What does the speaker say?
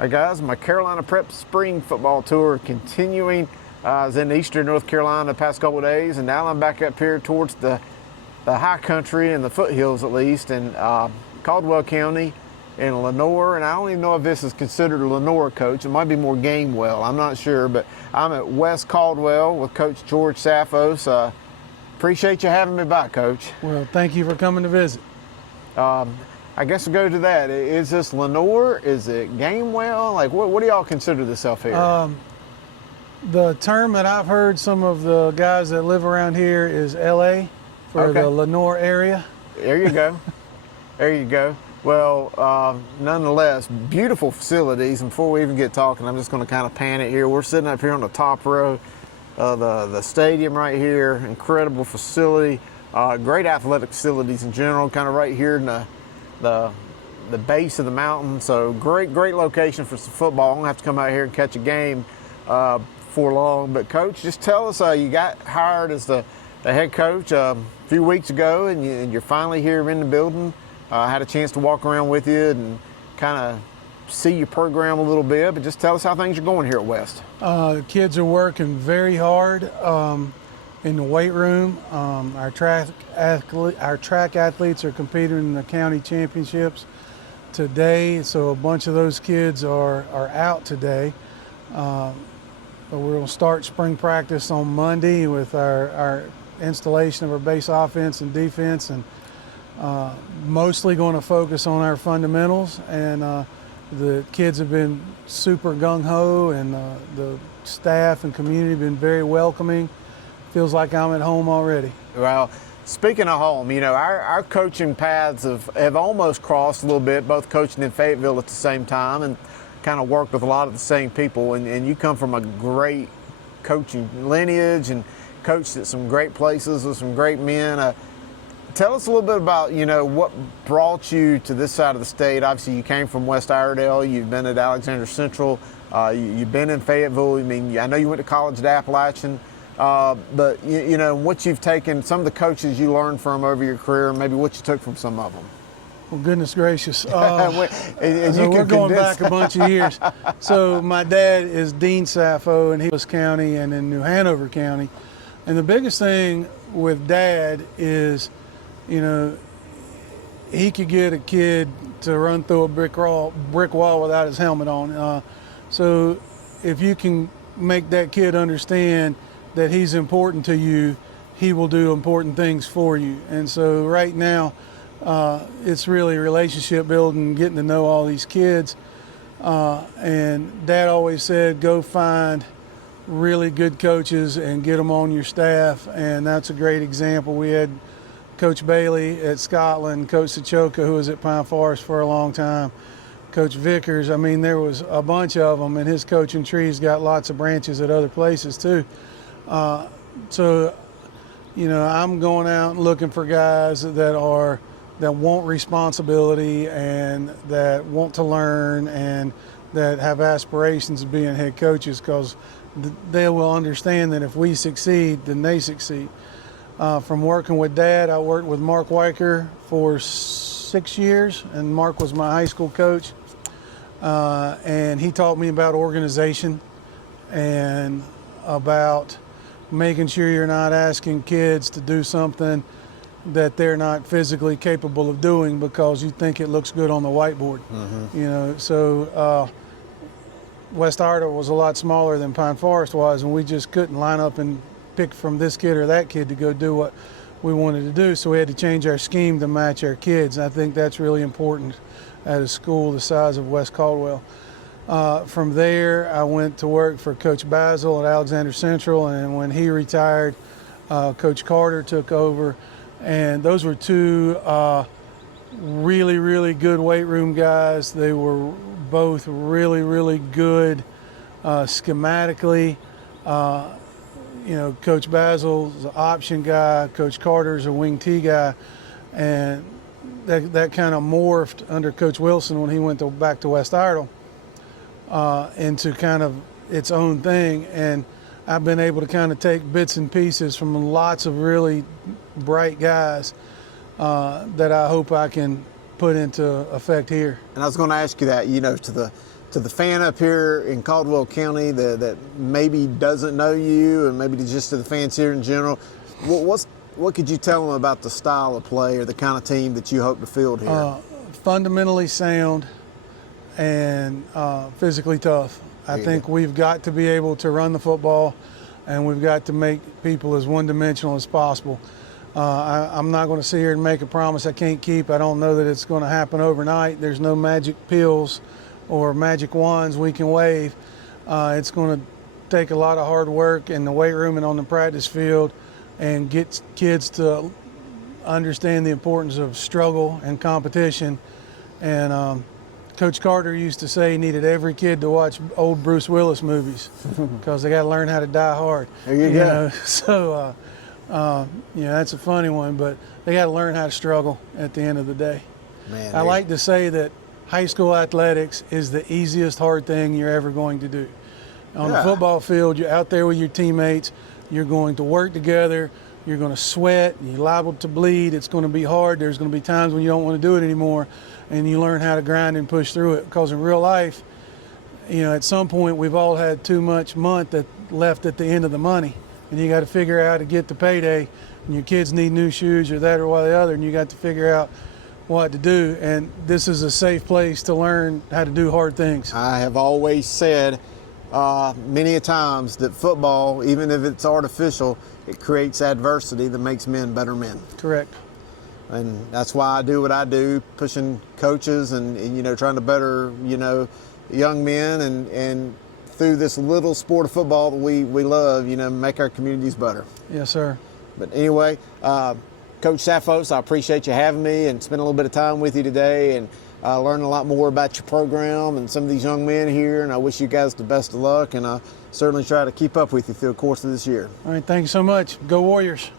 Hi guys, my Carolina Prep Spring Football Tour continuing. I was in eastern North Carolina the past couple of days, and now I'm back up here towards the high country and the foothills at least in Caldwell County in Lenoir. And I don't even know if this is considered a Lenoir, Coach. It might be more Gamewell. I'm not sure, but I'm at West Caldwell with Coach George Saffos. Appreciate you having me back, Coach. Well, thank you for coming to visit. I guess we'll go to that. Is this Lenoir? Is it Gamewell? Like, what do y'all consider this up here? The term that I've heard some of the guys that live around here is LA for the Lenoir area. There you go. There you go. Well, nonetheless, beautiful facilities. And before we even get talking, I'm just going to kind of pan it here. We're sitting up here on the top row of the stadium right here. Incredible facility. Great athletic facilities in general, kind of right here in the base of the mountain. So great location for some football. I don't have to come out here and catch a game for long. But Coach, just tell us, you got hired as the head coach a few weeks ago, and you're finally here in the building. I had a chance to walk around with you and kind of see your program a little bit, but just tell us how things are going here at West. The kids are working very hard in the weight room. Our track athletes are competing in the county championships today, so a bunch of those kids are out today. But we're going to start spring practice on Monday with our installation of our base offense and defense, and mostly going to focus on our fundamentals. And the kids have been super gung-ho, and the staff and community have been very welcoming. Feels like I'm at home already. Well, speaking of home, you know, our coaching paths have almost crossed a little bit, both coaching in Fayetteville at the same time and kind of worked with a lot of the same people. And you come from a great coaching lineage and coached at some great places with some great men. Tell us a little bit about, you know, what brought you to this side of the state. Obviously, you came from West Iredell. You've been at Alexander Central. You've been in Fayetteville. I mean, I know you went to college at Appalachian. But, you know, what you've taken, some of the coaches you learned from over your career, maybe what you took from some of them. Well, goodness gracious. So we're going back a bunch of years. So my dad is Dean Saffos in Hillis County and in New Hanover County. And the biggest thing with Dad is, you know, he could get a kid to run through a brick wall without his helmet on. So if you can make that kid understand that he's important to you, he will do important things for you. And so right now, it's really relationship building, getting to know all these kids. And Dad always said, go find really good coaches and get them on your staff. And that's a great example. We had Coach Bailey at Scotland, Coach Sachoka, who was at Pine Forest for a long time, Coach Vickers. I mean, there was a bunch of them, and his coaching tree's got lots of branches at other places too. So, you know, I'm going out and looking for guys that want responsibility and that want to learn and that have aspirations of being head coaches, because they will understand that if we succeed, then they succeed. From working with Dad, I worked with Mark Weicker for 6 years, and Mark was my high school coach. And he taught me about organization and about making sure you're not asking kids to do something that they're not physically capable of doing because you think it looks good on the whiteboard. Mm-hmm. You know, so West Iredell was a lot smaller than Pine Forest was, and we just couldn't line up and pick from this kid or that kid to go do what we wanted to do. So we had to change our scheme to match our kids. And I think that's really important at a school the size of West Caldwell. From there, I went to work for Coach Basil at Alexander Central, and when he retired, Coach Carter took over. And those were two really good weight room guys. They were both really good schematically. You know, Coach Basil's an option guy, Coach Carter's a wing T guy, and that kind of morphed under Coach Wilson when he went back to West Iredell into kind of its own thing. And I've been able to kind of take bits and pieces from lots of really bright guys that I hope I can put into effect here. And I was going to ask you that, you know, to to the fan up here in Caldwell County that maybe doesn't know you, and maybe just to the fans here in general, what could you tell them about the style of play or the kind of team that you hope to field here? Fundamentally sound and physically tough. I think we've got to be able to run the football, and we've got to make people as one-dimensional as possible. I'm not going to sit here and make a promise I can't keep. I don't know that it's going to happen overnight. There's no magic pills or magic wands we can wave. It's going to take a lot of hard work in the weight room and on the practice field, and get kids to understand the importance of struggle and competition. And Coach Carter used to say he needed every kid to watch old Bruce Willis movies because they got to learn how to die hard. There you go. So, that's a funny one, but they got to learn how to struggle at the end of the day. Man, I like to say that high school athletics is the easiest hard thing you're ever going to do. On the football field, you're out there with your teammates. You're going to work together. You're going to sweat. You're liable to bleed. It's going to be hard. There's going to be times when you don't want to do it anymore, and you learn how to grind and push through it. Because in real life, at some point we've all had too much month that left at the end of the money, and you got to figure out how to get the payday. And your kids need new shoes or that or the other, and you got to figure out what to do. And this is a safe place to learn how to do hard things. I have always said many a times that football, even if it's artificial, it creates adversity that makes men better men. Correct. And that's why I do what I do, pushing coaches and trying to better, young men and through this little sport of football that we love, make our communities better. Yes, sir. But anyway, Coach Saffos, I appreciate you having me and spending a little bit of time with you today, and learning a lot more about your program and some of these young men here. And I wish you guys the best of luck, and I certainly try to keep up with you through the course of this year. All right, thank you so much. Go Warriors.